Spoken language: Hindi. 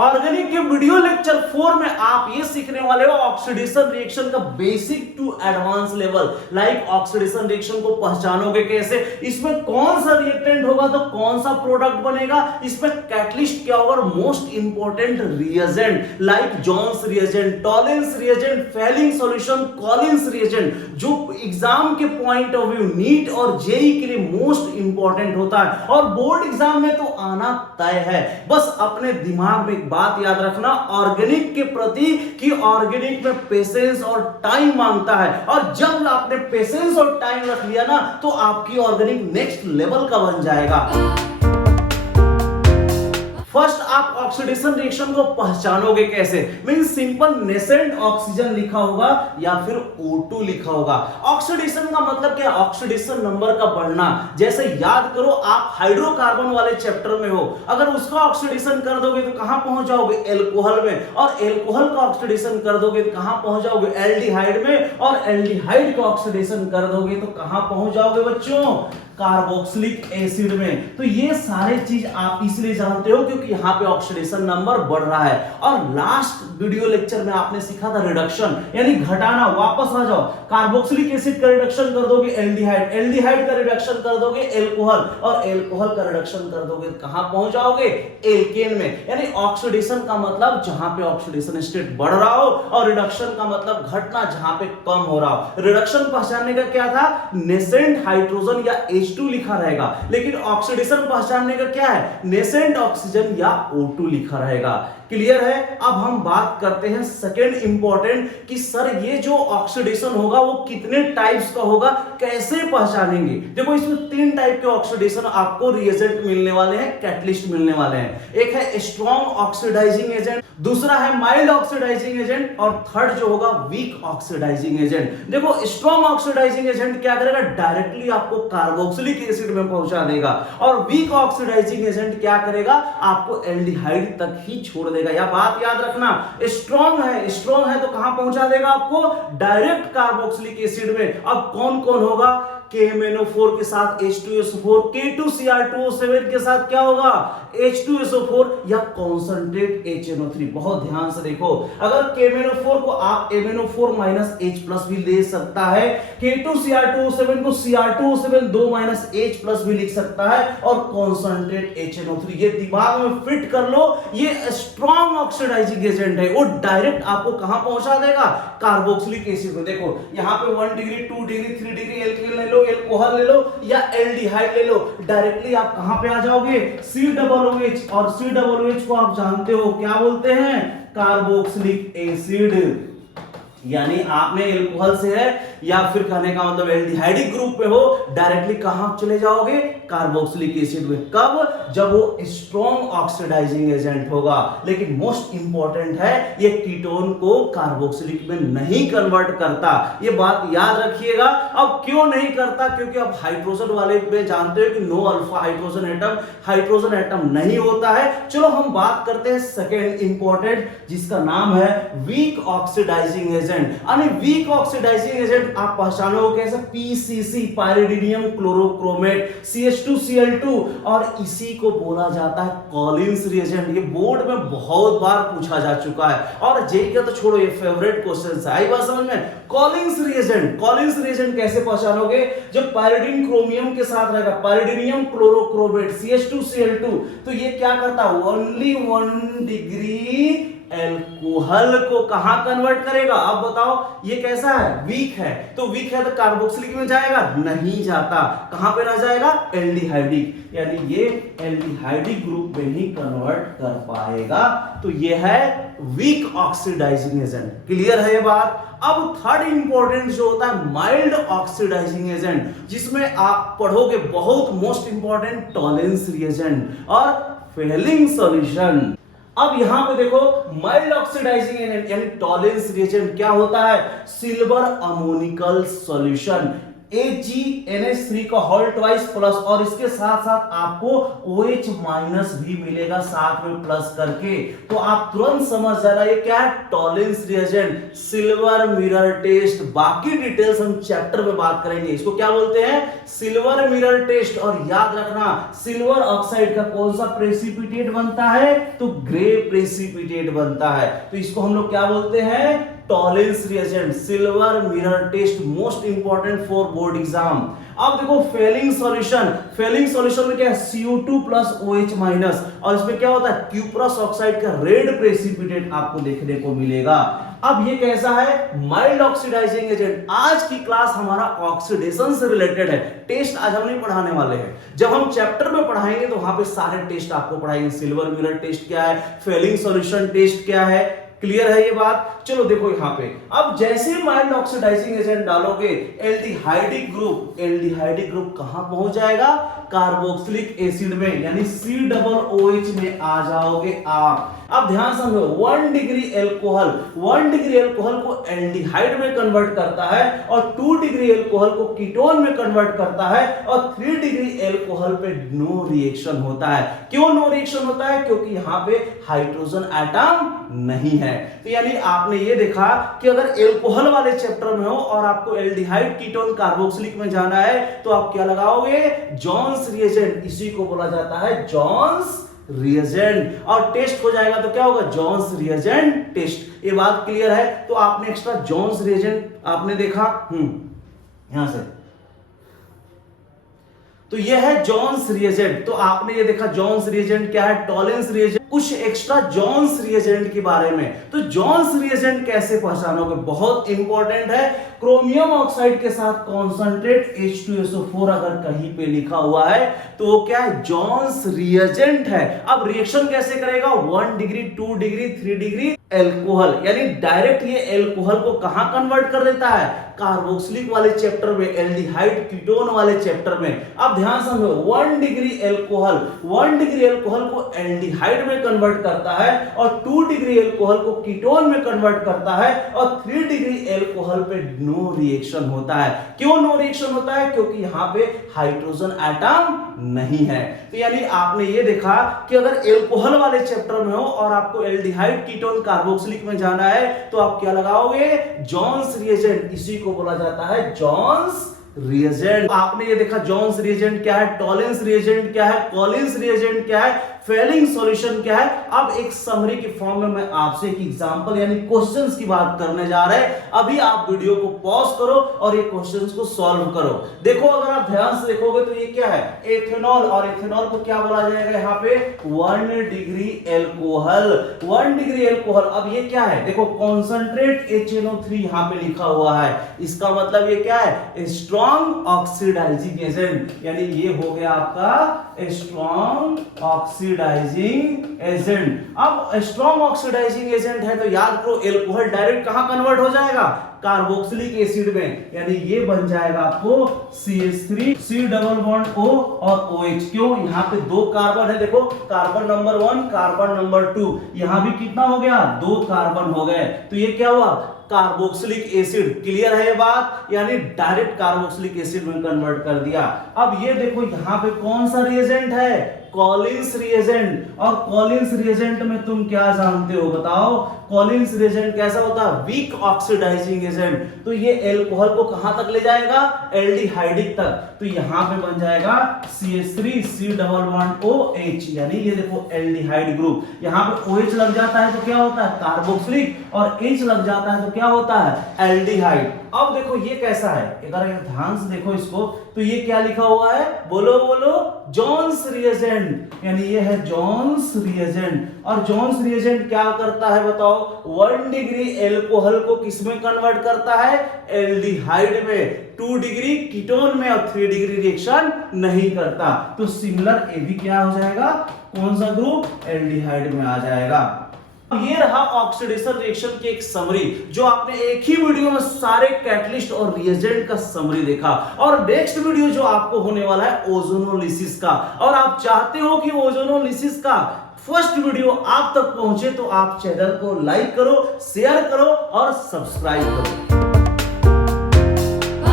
ऑर्गेनिक के वीडियो लेक्चर 4 में आप ये सीखने वाले हो ऑक्सीडेशन रिएक्शन का basic to advance level. Like oxidation reaction को पहचानोगे कैसे, इसमें कौन सा रिएक्टेंट होगा तो कौन सा प्रोडक्ट बनेगा, इसमें कैटलिस्ट क्या होगा, most important reagent like Jones reagent, Tollens reagent, Fehling solution, Collins reagent, जो एग्जाम के पॉइंट ऑफ व्यू नीट और जेई के लिए मोस्ट इंपॉर्टेंट होता है और बोर्ड एग्जाम में तो आना तय है। बस अपने दिमाग में एक बात याद रखना ऑर्गेनिक के प्रति कि ऑर्गेनिक में पेशेंस और टाइम मांगता है, और जब आपने पेशेंस और टाइम रख लिया ना तो आपकी ऑर्गेनिक नेक्स्ट लेवल का बन जाएगा। फर्स्ट आप ऑक्सीडेशन रिएक्शन को पहचानोगे कैसे, मीन सिंपल नेसेंट ऑक्सीजन लिखा होगा या फिर O2 लिखा होगा। ऑक्सीडेशन का मतलब क्या है, ऑक्सीडेशन नंबर का बढ़ना। जैसे याद करो आप हाइड्रोकार्बन वाले चैप्टर में हो, अगर उसका ऑक्सीडेशन कर दोगे तो कहां पहुंच जाओगे, एल्कोहल में, और एल्कोहल का ऑक्सीडेशन कर दोगे तो कहां पहुंच जाओगे, एल्डिहाइड में, और एल्डिहाइड का ऑक्सीडेशन कर दोगे तो कहां पहुंच जाओगे बच्चों, कार्बोक्सिलिक एसिड में। तो ये सारे चीज आप इसलिए जानते हो क्योंकि यहां पे ऑक्सीडेशन नंबर बढ़ रहा है। और लास्ट वीडियो लेक्चर में आपने सीखा था रिडक्शन, यानी घटाना। वापस आ जाओ, कार्बोक्सिलिक एसिड का रिडक्शन कर दोगे एल्डिहाइड, एल्डिहाइड का रिडक्शन कर दोगे एल्कोहल, और एल्कोहल का रिडक्शन कर दोगे कहां पहुंच जाओगे, एल्केन में। यानी ऑक्सीडेशन का मतलब जहां पे ऑक्सीडेशन स्टेट बढ़ रहा हो, और रिडक्शन का मतलब घटना जहां पे कम हो रहा हो। रिडक्शन पहचानने का क्या था, नेसेंट हाइड्रोजन या H2 लिखा रहेगा, लेकिन ऑक्सीडेशन पहचानने का क्या है, नेसेंट ऑक्सीजन या O2 लिखा रहेगा। क्लियर है। अब हम बात करते हैं सेकेंड इंपॉर्टेंट कि सर ये जो ऑक्सीडेशन होगा वो कितने टाइप्स का होगा, कैसे पहचानेंगे। देखो इसमें 3 टाइप के ऑक्सीडेशन आपको रिएजेंट मिलने वाले हैं, कैटलिस्ट मिलने वाले हैं। एक है स्ट्रॉन्ग ऑक्सीडाइजिंग एजेंट, दूसरा है माइल्ड ऑक्सीडाइजिंग एजेंट, और थर्ड जो होगा वीक ऑक्सीडाइजिंग एजेंट। देखो स्ट्रॉन्ग ऑक्सीडाइजिंग एजेंट क्या करेगा, डायरेक्टली आपको कार्बोक्सिलिक एसिड में पहुंचा देगा, और वीक ऑक्सीडाइजिंग एजेंट क्या करेगा, आपको एल्डिहाइड तक ही छोड़ देगा। या बात याद रखना, स्ट्रॉन्ग है तो कहां पहुंचा देगा, आपको डायरेक्ट कार्बोक्सिलिक एसिड में। अब कौन कौन होगा, KMnO4 के साथ H2SO4, K2Cr2O7 के साथ क्या होगा, H2SO4 या कॉन्सेंट्रेट HNO3। बहुत ध्यान से देखो, अगर KMnO4 को आप MnO4 H+ भी ले सकता है, K2Cr2O7 को Cr2O7 2 H+ भी लिख सकता है, और कॉन्सेंट्रेट HNO3। ये दिमाग में फिट कर लो, ये स्ट्रॉन्ग ऑक्सीडाइजिंग एजेंट है, वो डायरेक्ट आपको कहां पहुंचा देगा, कार्बोक्सिलिक एसिड में। देखो यहां पे 1 डिग्री 2 डिग्री 3 डिग्री एल्केन ले लो, एल्कोहल ले लो या एल्डिहाइड ले लो, डायरेक्टली आप कहां पे आ जाओगे, COOH। और COOH को आप जानते हो क्या बोलते हैं, कार्बोक्सिलिक एसिड। यानी आपने एल्कोहल से है या फिर कहने का मतलब एल्डिहाइडिक ग्रुप में हो, डायरेक्टली कहां चले जाओगे, कार्बोक्सिलिक एसिड में। कब, जब वो स्ट्रॉन्ग ऑक्सीडाइजिंग एजेंट होगा। लेकिन मोस्ट इंपॉर्टेंट है ये कीटोन को कार्बोक्सिलिक में नहीं कन्वर्ट करता, ये बात याद रखिएगा। अब क्यों नहीं करता, क्योंकि अब हाइड्रोजन वाले में जानते हो कि नो अल्फा हाइड्रोजन एटम नहीं होता है। चलो हम बात करते हैं सेकेंड इंपॉर्टेंट, जिसका नाम है वीक ऑक्सीडाइजिंग एजेंट। यानी वीक ऑक्सीडाइजिंग एजेंट आप पहचानोगे कैसे, PCC, पायरिडिनियम क्लोरोक्रोमेट, CH2Cl2, और इसी को बोला जाता है कॉलिंस रिएजेंट। ये बोर्ड में बहुत बार पूछा जा चुका है, और जेई का तो छोड़ो, ये फेवरेट क्वेश्चन है। आई बात समझ में, कॉलिंस रिएजेंट कैसे पहचानोगे, जब पायरिडिन क्रोमियम के साथ रहेगा, पायरिडिनियम क्लोरोक्रोमेट, CH2Cl2, तो ये क्या करता है, ओनली 1 डिग्री एल्कोहल को कहां कन्वर्ट करेगा। अब बताओ ये कैसा है, वीक है, तो वीक है तो कार्बोक्सिलिक में जाएगा, नहीं जाता, कहां पे रह जाएगा, एल्डिहाइडिक। यानी ये एल्डिहाइडिक ग्रुप में ही कन्वर्ट कर पाएगा। तो ये है वीक ऑक्सीडाइजिंग एजेंट। क्लियर है ये बात। अब थर्ड इंपॉर्टेंट जो होता है माइल्ड ऑक्सीडाइजिंग एजेंट, जिसमें आप पढ़ोगे बहुत मोस्ट इंपॉर्टेंट टॉलेंस रिएजेंट और फेलिंग सॉल्यूशन। अब यहां पे देखो माइल्ड ऑक्सीडाइजिंग एजेंट यानी टॉलेंस रिएजेंट क्या होता है, सिल्वर अमोनिकल सॉल्यूशन। AgNH3 का होल ट्वाइस प्लस, और इसके साथ साथ आपको OH माइनस भी मिलेगा साथ में प्लस करके। तो आप तुरंत समझ जाना ये क्या है, टॉलिंस रिएजेंट, सिल्वर मिरर टेस्ट। बाकी डिटेल्स हम चैप्टर में बात करेंगे। इसको क्या बोलते हैं, सिल्वर मिरर टेस्ट। और याद रखना सिल्वर ऑक्साइड का कौन सा प्रेसिपिटेट बनता है, तो ग्रे प्रेसिपिटेट बनता है। तो इसको हम लोग क्या बोलते हैं, Tollens reagent, silver mirror test, most important for board exam. अब देखो फेलिंग सॉल्यूशन, फेलिंग सॉल्यूशन में क्या है, CO2 प्लस OH माइनस, और इसमें क्या होता है, क्यूप्रस ऑक्साइड का रेड प्रेसिपिटेट आपको देखने को मिलेगा। अब ये कैसा है, माइल्ड ऑक्सीडाइजिंग एजेंट। आज की क्लास हमारा ऑक्सीडेशन से रिलेटेड है, टेस्ट आज हम नहीं पढ़ाने वाले हैं। जब हम चैप्टर में पढ़ाएंगे तो वहां पे सारे टेस्ट आपको पढ़ाएंगे, सिल्वर मिरर टेस्ट क्या है, फेलिंग सॉल्यूशन टेस्ट क्या है। क्लियर है ये बात। चलो देखो यहां पे, अब जैसे माइल्ड ऑक्सीडाइजिंग एजेंट डालोगे, एल्डिहाइडिक ग्रुप कहां पहुंच जाएगा, कार्बोक्सिलिक एसिड में, यानी COOH में आ जाओगे आप। अब ध्यान समझो, 1 डिग्री एल्कोहल को एल्डिहाइड में कन्वर्ट करता है, और 2 डिग्री एल्कोहल को कीटोन में कन्वर्ट करता है, और 3 डिग्री एल्कोहल पे नो रिएक्शन होता है। क्यों नो रिएक्शन होता है, क्योंकि यहां पे हाइड्रोजन एटम नहीं है। तो यानी आपने ये देखा कि अगर एल्कोहल वाले चैप्टर में हो और आपको एल्डिहाइड कीटोन कार्बोक्सिलिक में जाना है, तो आप क्या लगाओगे, जॉन्स रिएजेंट। इसी को बोला जाता है जॉन्स रिएजेंट, और टेस्ट हो जाएगा तो क्या होगा, जॉन्स रिएजेंट टेस्ट। ये बात क्लियर है। तो आपने एक्स्ट्रा जॉन्स रिएजेंट आपने देखा, यहां से, तो ये है जॉन्स रिएजेंट। तो आपने ये देखा जॉन्स रिएजेंट क्या है, टॉलेंस रिएजेंट। कुछ एक्स्ट्रा जॉन्स रिएजेंट के बारे में, तो जॉन्स रिएजेंट कैसे पहचानोगे, बहुत इंपॉर्टेंट है। क्रोमियम ऑक्साइड के साथ कॉन्सेंट्रेट H2SO4 अगर कहीं पे लिखा हुआ है तो वो क्या है, जॉन्स रिएजेंट है। अब रिएक्शन कैसे करेगा, 1 डिग्री 2 डिग्री 3 डिग्री एल्कोहल, यानी डायरेक्ट ये एल्कोहल को कहां कन्वर्ट कर देता है, कार्बोक्सिलिक वाले चैप्टर में, एल्डिहाइड कीटोन वाले चैप्टर में। अब ध्यान समझो, 1 डिग्री एल्कोहल को एल्डिहाइड में कन्वर्ट करता है, और 2 डिग्री एल्कोहल को कीटोन में कन्वर्ट करता है, और 3 डिग्री एल्कोहल पे नो रिएक्शन होता है। क्यों नो रिएक्शन होता है, क्योंकि यहां पे हाइड्रोजन एटम नहीं है। तो यानी आपने ये देखा कि अगर एल्कोहल वाले चैप्टर में हो और आपको एल्डिहाइड कीटोन कार्बोक्सिलिक में जाना है, तो आप क्या लगाओगे, जॉन्स रिएजेंट। इसी को बोला जाता है जॉन्स रिएजेंट। आपने ये देखा जॉन्स रिएजेंट क्या है, टॉलेंस रिएजेंट क्या है, कॉलिंस रिएजेंट क्या है, फेलिंग सॉल्यूशन क्या है। अब एक समरी के फॉर्म में मैं आपसे एक एग्जांपल यानी क्वेश्चंस की बात करने जा रहे हैं। अभी आप वीडियो को पॉज करो और ये क्वेश्चंस को सॉल्व करो। देखो अगर आप ध्यान से देखोगे तो ये क्या है, एथेनॉल, और एथेनॉल को क्या बोला जाएगा यहाँ पे, 1 डिग्री एल्कोहल, 1 डिग्री एल्कोहल। अब ये क्या है, देखो कॉन्सेंट्रेट HNO3 यहाँ पे लिखा हुआ है, इसका मतलब ये क्या है, स्ट्रॉन्ग ऑक्सीडाइजिंग एजेंट, यानी ये हो गया आपका स्ट्रॉन्ग ऑक्सीडाइजिंग एजेंट। अब स्ट्रॉन्ग ऑक्सीडाइजिंग एजेंट है तो याद करो एल्कोहल डायरेक्ट कहां कन्वर्ट हो जाएगा, कार्बोक्सिलिक एसिड में, यानी ये बन जाएगा आपको CH3 C double bond O और OH। क्यों, यहाँ पे 2 कार्बन है, देखो कार्बन नंबर 1 कार्बन नंबर 2, यहां भी कितना हो गया, 2 कार्बन हो गए। तो ये क्या हुआ, कार्बोक्सिलिक एसिड। क्लियर है ये बात, यानी डायरेक्ट कार्बोक्सिलिक एसिड में कन्वर्ट कर दिया। अब ये देखो यहां पे कौन सा रिएजेंट है, कॉलिंस रिएजेंट। और कॉलिंस रिएजेंट में तुम क्या जानते हो बताओ, कॉलिंस रिएजेंट कैसा होता है, वीक ऑक्सीडाइजिंग एजेंट। तो ये एल्कोहल को कहां तक ले जाएगा, एल्डिहाइडिक तक। तो यहां पे बन जाएगा CH3 C double bond OH, यानी ये देखो एल्डिहाइड ग्रुप। यहां पे OH लग जाता है तो क्या होता है, कार्बोक्सिलिक, और H लग जाता है तो क्या होता है, एल्डिहाइड। अब देखो ये कैसा है, अगर ध्यान से देखो इसको, तो ये क्या लिखा हुआ है, बोलो बोलो, जॉन्स रिएजेंट, यानी ये है जॉन्स रिएजेंट। और जॉन्स रिएजेंट क्या करता है बताओ, 1 डिग्री एल्कोहल को किसमें कन्वर्ट करता है, एल्डिहाइड में, 2 डिग्री कीटोन में, और 3 डिग्री रिएक्शन नहीं करता। तो सिमिलर ये भी क्या हो जाएगा, कौन सा ग्रुप, एल्डिहाइड में आ जाएगा। ये रहा ऑक्सीडेशन रिएक्शन की एक समरी, जो आपने एक ही वीडियो में सारे कैटलिस्ट और रिएजेंट का समरी देखा। और नेक्स्ट वीडियो जो आपको होने वाला है ओजोनोलिसिस का, और आप चाहते हो कि ओजोनोलिसिस का फर्स्ट वीडियो आप तक पहुंचे तो आप चैनल को लाइक करो, शेयर करो और सब्सक्राइब करो।